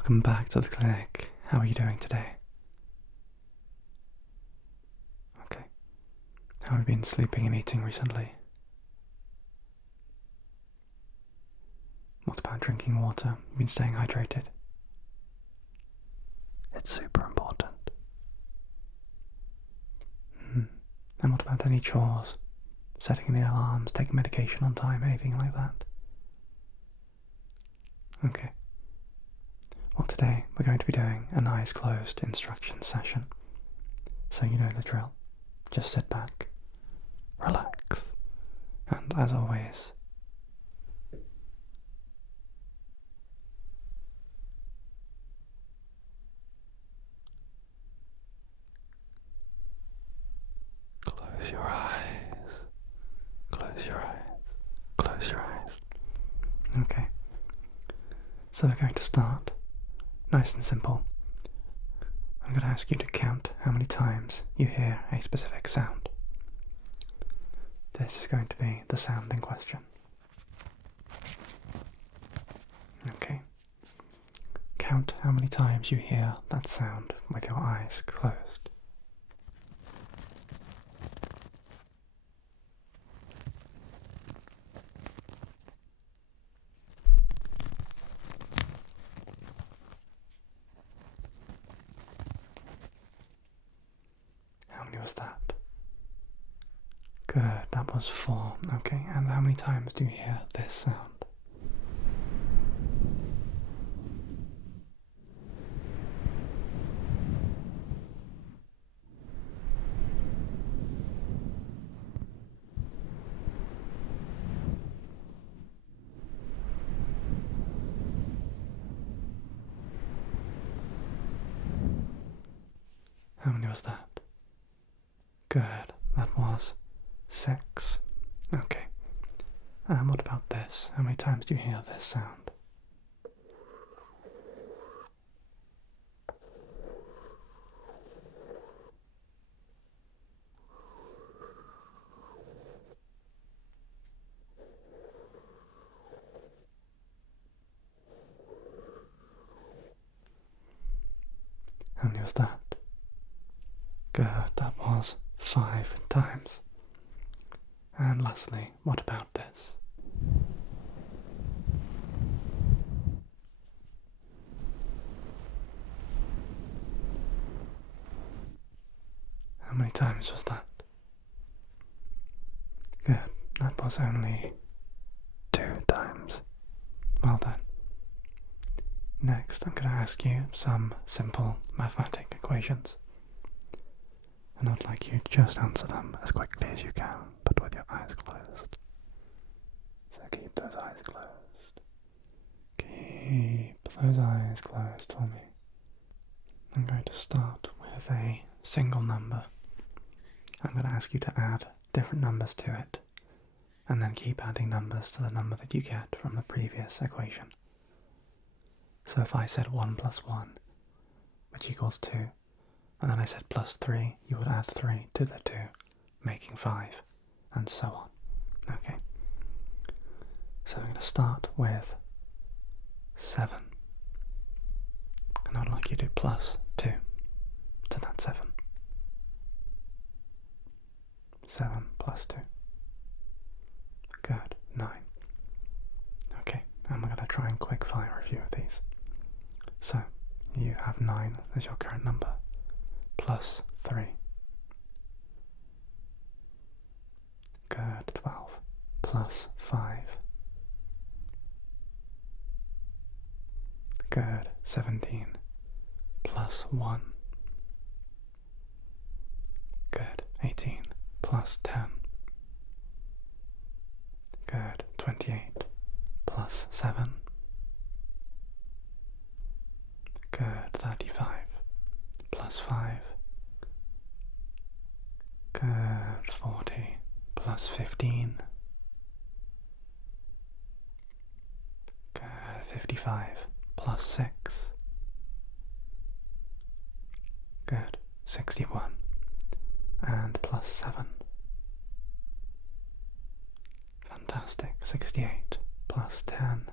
Welcome back to the clinic. How are you doing today? Okay. How have you been sleeping and eating recently? What about drinking water? You've been staying hydrated? It's super important. And what about any chores? Setting the alarms, taking medication on time, anything like that? Okay. Well, today we're going to be doing an eyes closed instruction session. So you know the drill. Just sit back, relax, and as always, close your eyes, close your eyes, close your eyes. Okay. So we're going to start nice and simple. I'm going to ask you to count how many times you hear a specific sound. This is going to be the sound in question. Okay. Count how many times you hear that sound with your eyes closed. How many was that? Good, that was 4. Okay, and how many times do you hear this sound? How many was that? Good, that was 6. Okay. And what about this? How many times do you hear this sound? How many was that? Good, that was 5 times. And lastly, what about this? How many times was that? Good, that was only 2 times. Well done. Next, I'm going to ask you some simple mathematic equations. And I'd like you to just answer them as quickly as you can, but with your eyes closed. So keep those eyes closed. Keep those eyes closed for me. I'm going to start with a single number. I'm going to ask you to add different numbers to it, and then keep adding numbers to the number that you get from the previous equation. So if I said 1 plus 1, which equals 2, and then I said plus 3, you would add 3 to the 2, making 5, and so on. Okay. So I'm going to start with 7. And I'd like you to do plus 2 to that 7. 7 plus 2. Good. 9. Okay, and we're going to try and quick fire a few of these. So, you have 9 as your current number, plus 3. Good. 12. Plus 5. Good. 17. Plus 1. Good. 18. Plus 10. Good. 28. Plus 7. Good. 35. Plus 5. Good. 40. Plus 15. Good. 55. Plus 6. Good. 61. And plus 7. Fantastic. 68 plus 10.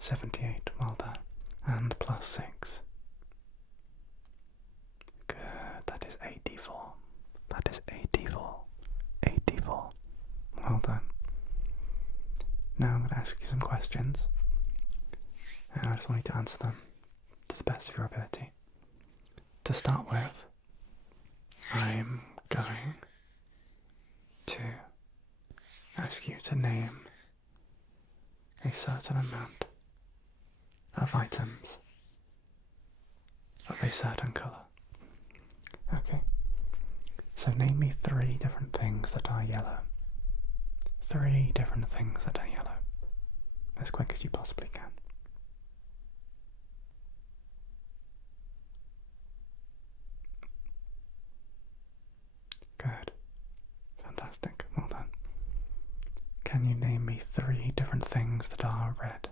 78, well done. And plus 6. Good, that is 84. That is 84. 84. Well done. Now I'm going to ask you some questions, and I just want you to answer them to the best of your ability. To start with, I'm going to ask you to name a certain amount of items of a certain colour. Okay, so name me 3 different things that are yellow. 3 different things that are yellow. As quick as you possibly can. Good. Fantastic. Well done. Can you name me 3 different things that are red?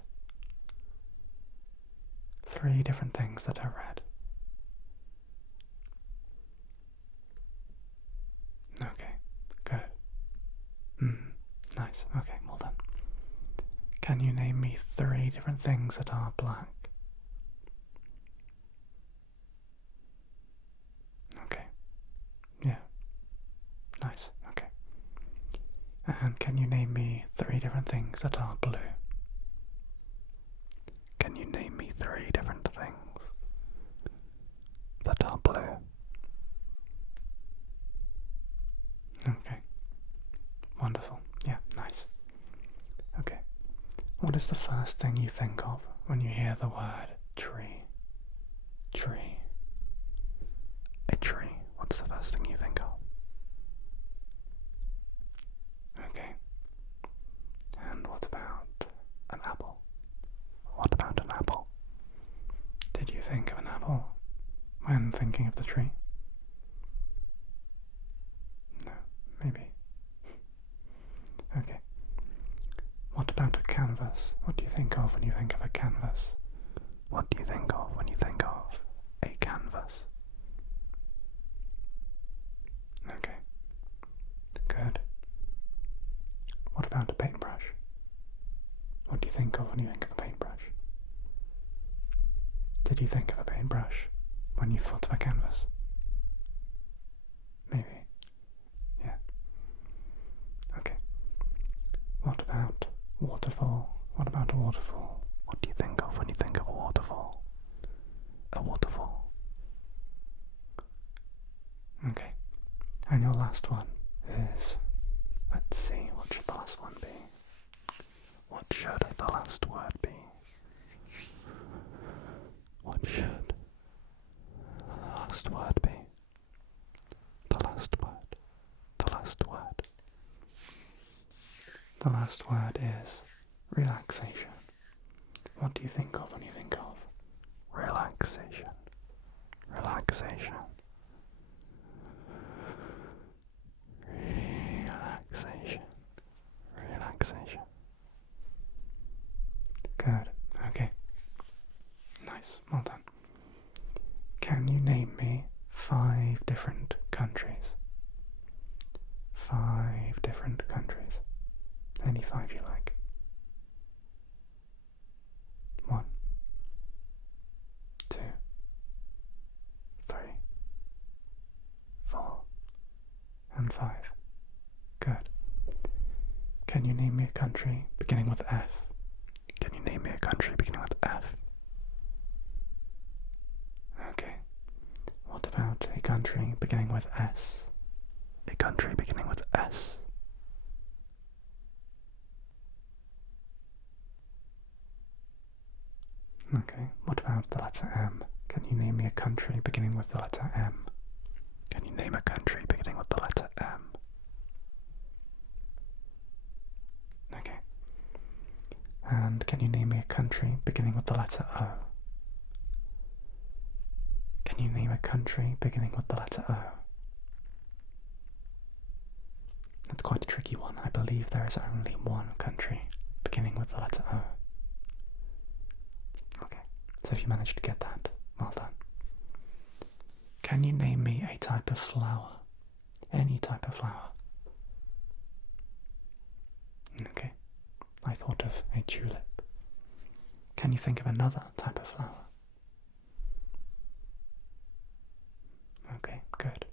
3 different things that are red. Okay, good. Nice. Okay, well done. Can you name me 3 different things that are black? Okay. Yeah. Nice. Okay. And can you name me 3 different things that are blue? Can you name me 3 different things that are blue? Okay. Wonderful. Yeah, nice. Okay. What is the first thing you think of when you hear the word tree? Tree. A tree. What's the first thing you think of? Okay. And what about an apple? What about an apple? Did you think of an apple when thinking of the tree? No, maybe. Okay. What about a canvas? What do you think of when you think of a canvas? What do you think of when you think of a canvas? Okay. Good. What about a paintbrush? What do you think of when you think of a paintbrush? Did you think of a paintbrush when you thought of a canvas? Maybe. Yeah. Okay. What about waterfall? What about a waterfall? What do you think of when you think of a waterfall? A waterfall. Okay. And your last one is, let's see, what should the last one be? What should the last word be? What should the last word be? The last word. The last word. The last word is relaxation. What do you think of when you think of relaxation? Relaxation. Relaxation. Relaxation. Good. Okay. Nice. Well done. Can you name me 5 different countries? 5 different countries. Any 5 you like. 1, 2, 3, 4, and 5. Good. Can you name me a country beginning with F? Can you name me a country beginning with F? Okay. What about a country beginning with S? A country beginning with S. Okay. What about the letter M? Can you name me a country beginning with the letter M? Can you name a country beginning with the letter M? Okay. And can you name me a country beginning with the letter O? Can you name a country beginning with the letter O? That's quite a tricky one. I believe there is only one country beginning with the letter O. Okay, so if you managed to get that, well done. Can you name me a type of flower? Any type of flower? Okay, I thought of a tulip. Can you think of another type of flower? Okay, good.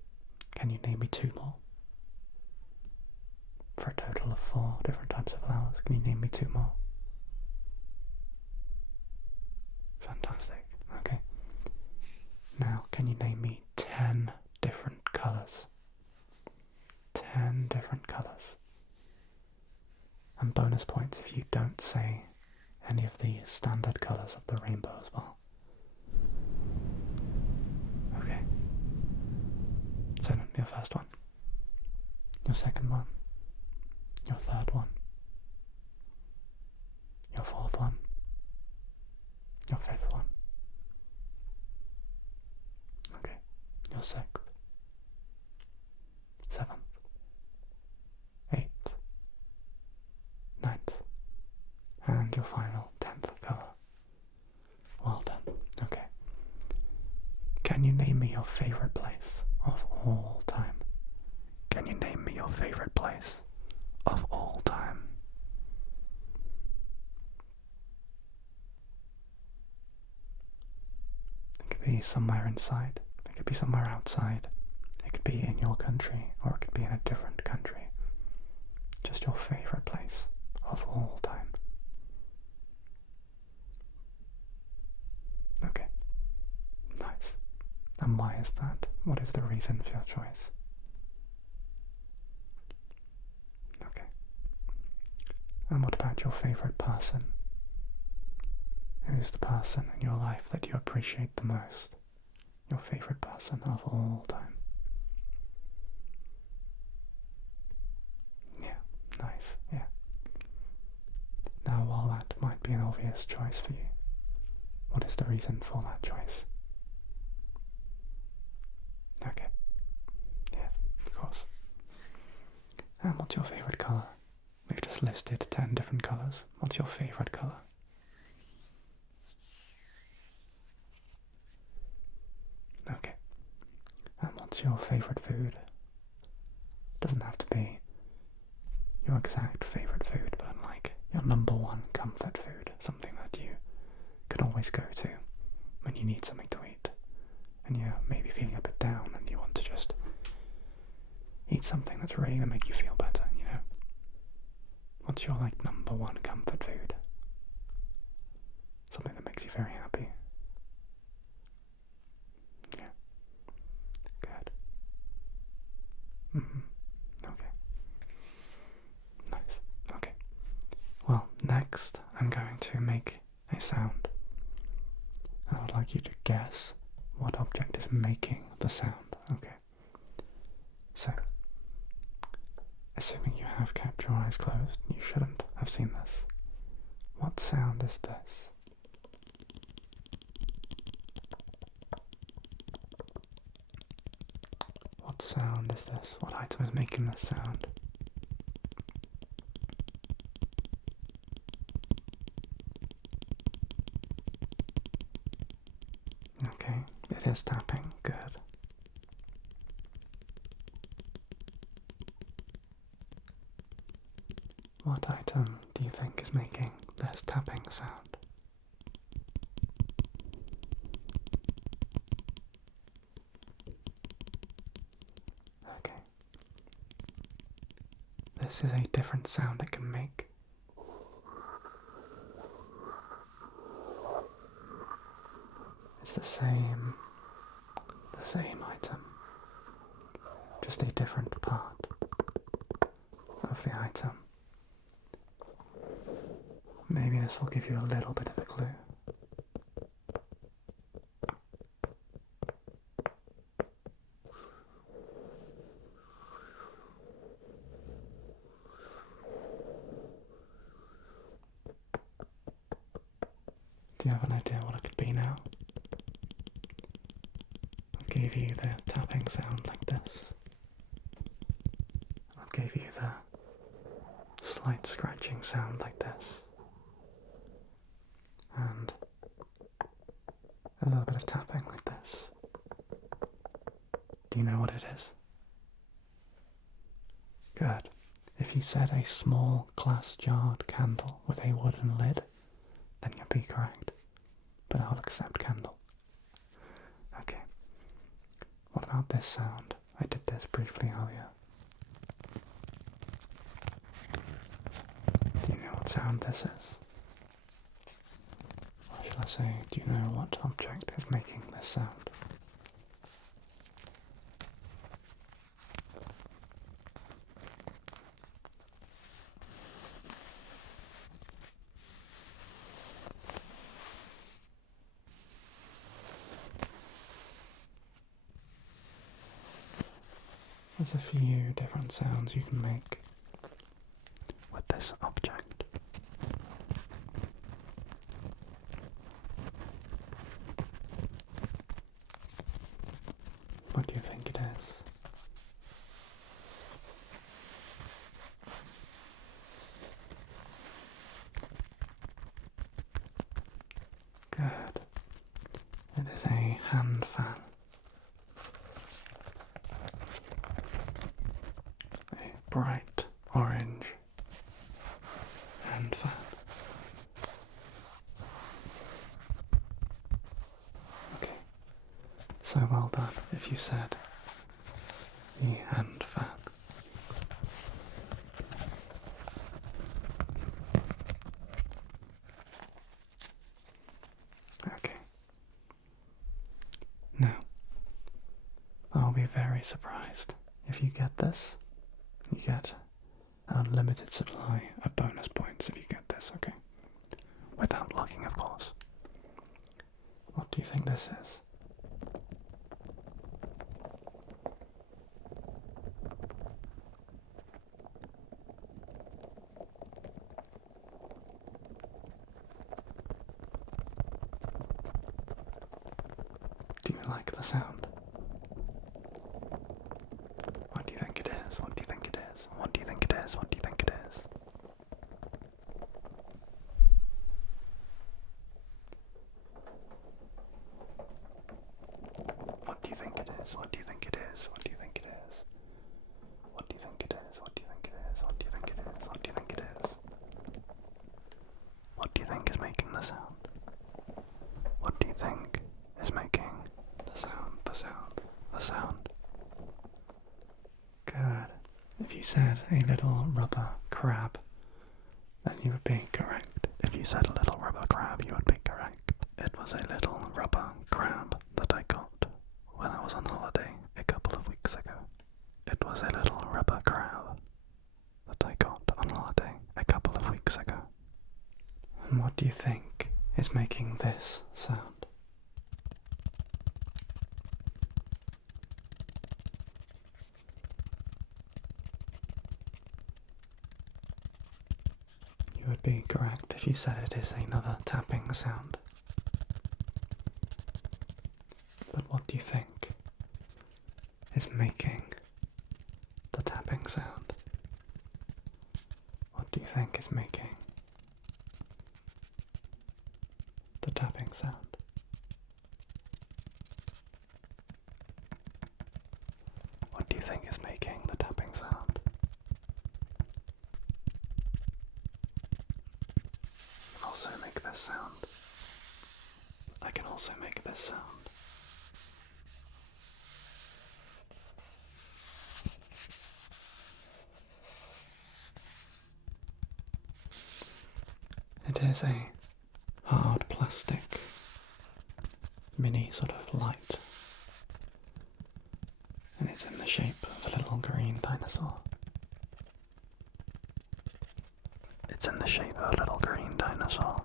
Can you name me 2 more? For a total of 4 different types of flowers, can you name me 2 more? Fantastic, okay. Now, can you name me 10 different colours? 10 different colours. And bonus points if you don't say any of the standard colours of the rainbow as well. Okay. So your first one, your second one, your third one, your fourth one, your fifth one. Okay. Your sixth, seventh, eighth, ninth, and your final 10th colour. Well done. Okay. Can you name me your favourite place of all time? Can you name me your favourite place of all time? It could be somewhere inside, it could be somewhere outside, it could be in your country, or it could be in a different country. Just your favourite place of all time. Okay, nice. And why is that? What is the reason for your choice? Okay. And what about your favourite person? Who's the person in your life that you appreciate the most? Your favourite person of all time? Yeah, nice, yeah. Now, while that might be an obvious choice for you, what is the reason for that choice? Okay, yeah, of course. And what's your favourite colour? We've just listed 10 different colours. What's your favourite colour? Okay. And what's your favourite food? Doesn't have to be your exact favourite food, but like your #1 comfort food, something that you can always go to when you need something to eat and you're maybe feeling a bit down and you want to just eat something that's really going to make you feel better, you know? What's your like #1 comfort food? Something that makes you very happy. Yeah. Good. Okay. Nice. Okay. Well, next I'm going to make a sound. I would like you to guess what object is making the sound. Okay. So, assuming you have kept your eyes closed, you shouldn't have seen this. What sound is this? What sound is this? What item is making this sound? Okay, it is tapping. Good. What item do you think is making this tapping sound? Okay. This is a different sound it can make. It's the same item, just a different part of the item. Maybe this will give you a little bit of a clue. Do you have an idea what it could be now? I'll give you the tapping sound like this. I'll give you the slight scratching sound like this. And a little bit of tapping like this. Do you know what it is? Good. If you said a small glass-jarred candle with a wooden lid, then you'll be correct. But I'll accept candle. Okay. What about this sound? I did this briefly earlier. Do you know what sound this is? Or shall I say, do you know what object is making this sound? There's a few different sounds you can make with this object. What do you think it is? Good. It is a hand fan. Bright orange hand fan. Okay, so well done if you said the hand fan. Okay, now I'll be very surprised if you get this. You get an unlimited supply of bonus points if you get this, okay? Without looking, of course. What do you think this is? Do you like the sound? What do you think it is? What do you think it is? What do you think it is? What do you think it is? What do you think it is? What do you think it is? What do you think it is? What do you think it is? What do you think it is? What do you think it is? What do you think it is? What do you think is making the sound? What do you think is making the sound? The sound? The sound? Good. If you said a little rubber crab, then you would be correct. If you said a little rubber crab, you would be correct. It was a little rubber crab that I got when I was on holiday a couple of weeks ago. It was a little rubber crab that I got on holiday a couple of weeks ago. And what do you think is making this sound? You would be correct if you said it is another tapping sound. But what do you think is making the tapping sound? What do you think is making the tapping sound? What do you think is making the tapping sound? I can also make this sound. I can also make this sound. It is a hard plastic mini sort of light, and it's in the shape of a little green dinosaur. It's in the shape of a little green dinosaur.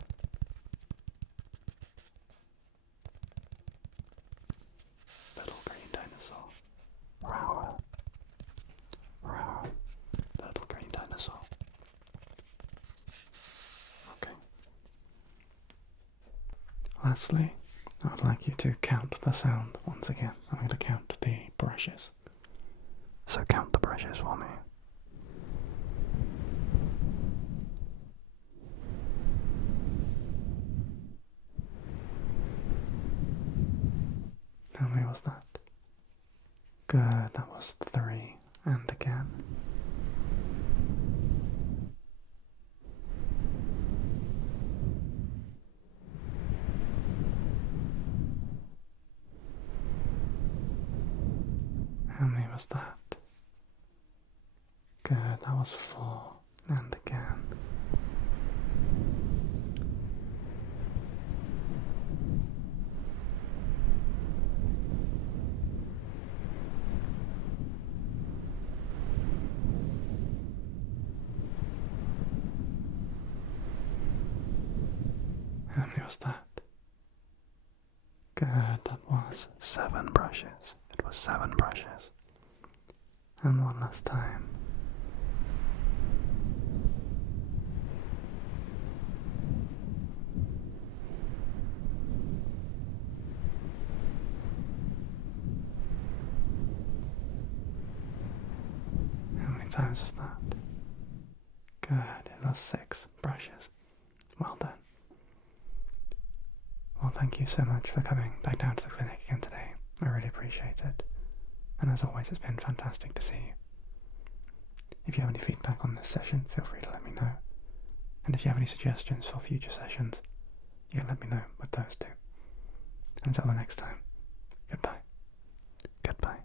Little green dinosaur. Row. Row. Little green dinosaur. Okay. Lastly, I would like you to count the sound once again. I'm going to count the brushes. So count the brushes for me. How many was that? Good, that was 3. And again. was that? Good, that was 4. And again. How many was that? Good, that was 7 brushes. It was 7 brushes. And one last time. How many times was that? Good, it was 6 brushes. Well done. Well, thank you so much for coming back down to the clinic again today. I really appreciate it. And as always, it's been fantastic to see you. If you have any feedback on this session, feel free to let me know. And if you have any suggestions for future sessions, you can let me know with those too. Until the next time, goodbye. Goodbye.